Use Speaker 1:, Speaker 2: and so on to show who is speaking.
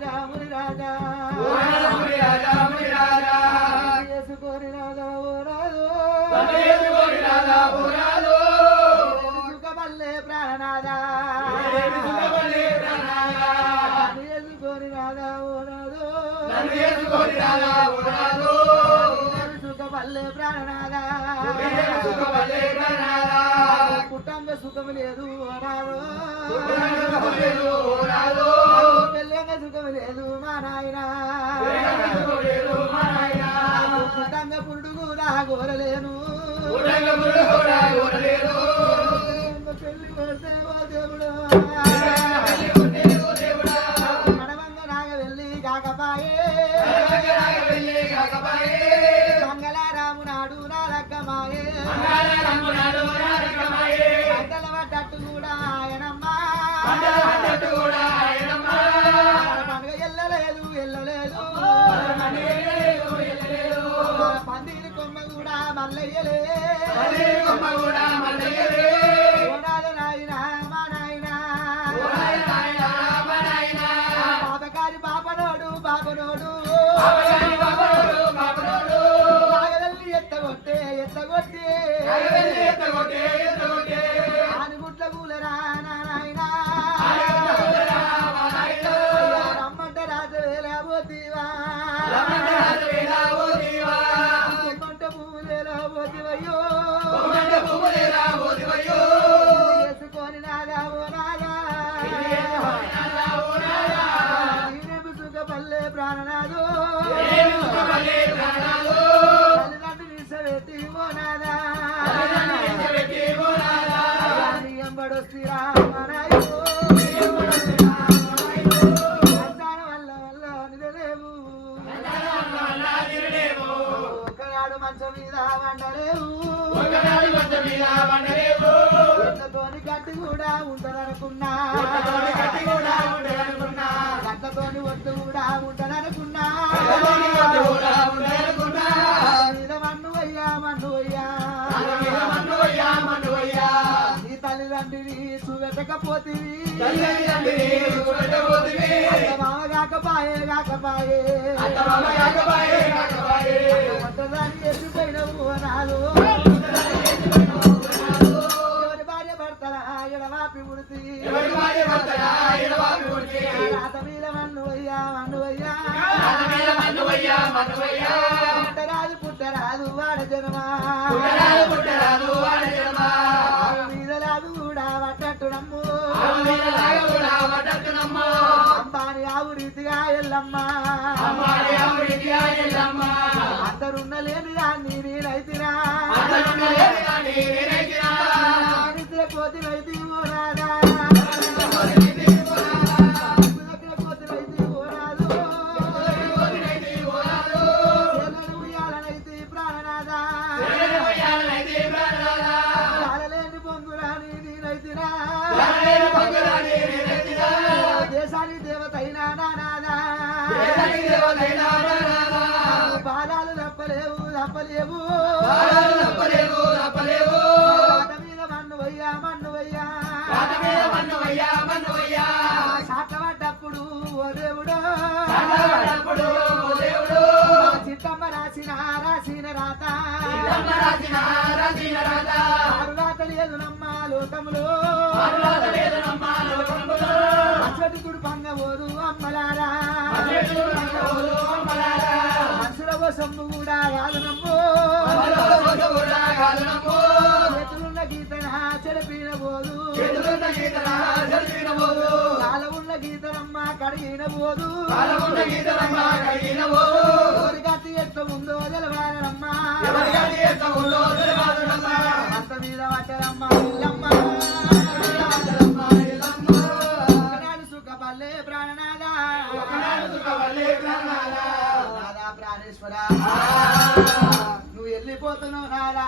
Speaker 1: రాజా మురి రాజా. మురి రాజా మురి రాజా. చేసుకోరి రాజా ఓ రాజు. చేసుకోరి రాజా ఓ రాజు. సుఖమల్లే ప్రాణనాదా సుఖమల్లే రాజా ఓ రాజా. కుటుంబ సుఖం లేదు ఓ రాజు. కుటుంబ సుఖం లేదు ఓ రాజు. కుటుంబ పురుడు కూడా కోరలేను. పెళ్ళి కొడితే ఓ దేవుడు. మనవంగ నాగ వెళ్ళి కాకపాయే. మంగళారాము నాడు నా లగ్గమాయే పంటల పడ్డట్టు కూడా ఆయనమ్మా. కూడా మల్లయ్యలే ఓనాల నాయన మా నాయన పాపకారి పాపనోడు పాపనోడు నాగవెల్లి ఎత్తగొట్టే ఎత్తగొట్టే. ప్రాణనాదు తల్లిదండ్రులు నిలిచబెట్టి ఓ నాదా నీ ఎంబడొస్తిరా మనాయో. సంతానం ఒకనాడు మంచం మీద వండలేవు. గట్టి కూడా ఉండదనుకున్నా నీ తల్లిదండ్రిని చూపెట్టకపోతివి. మామ కాకపాయే కాకపాయే ఒక్కదాన్ని ఎత్తిపోయినవు నాలు భార్య భర్తల ఎడవాపి ఉడితి. రాత మీద మన్ను అయ్యా మన్ను అయ్యా పుట్టరాదు అంబాని ఆవు రీతిగా ఎల్లమ్మ. అందరున్న లేని దాన్ని నేనైతిరా దేశానికి దేవతైనా నానాదా పాదాలు తప్పలేవు తప్పలేవు పాట రాసిన రాత అరురాత లేదు నమ్మ లోకములో. అచ్చటికుడు పంగబోదు అమ్మలారా. మనుషుల కోసము కూడా కాదు నమ్ము చేతులున్న గీతన చెడిపిన పోదు కాల ఉన్న గీతనమ్మ కడిగిన పోదు ప్రాణేశ్వర. నువ్వు వెళ్ళిపోతున్నావు నారా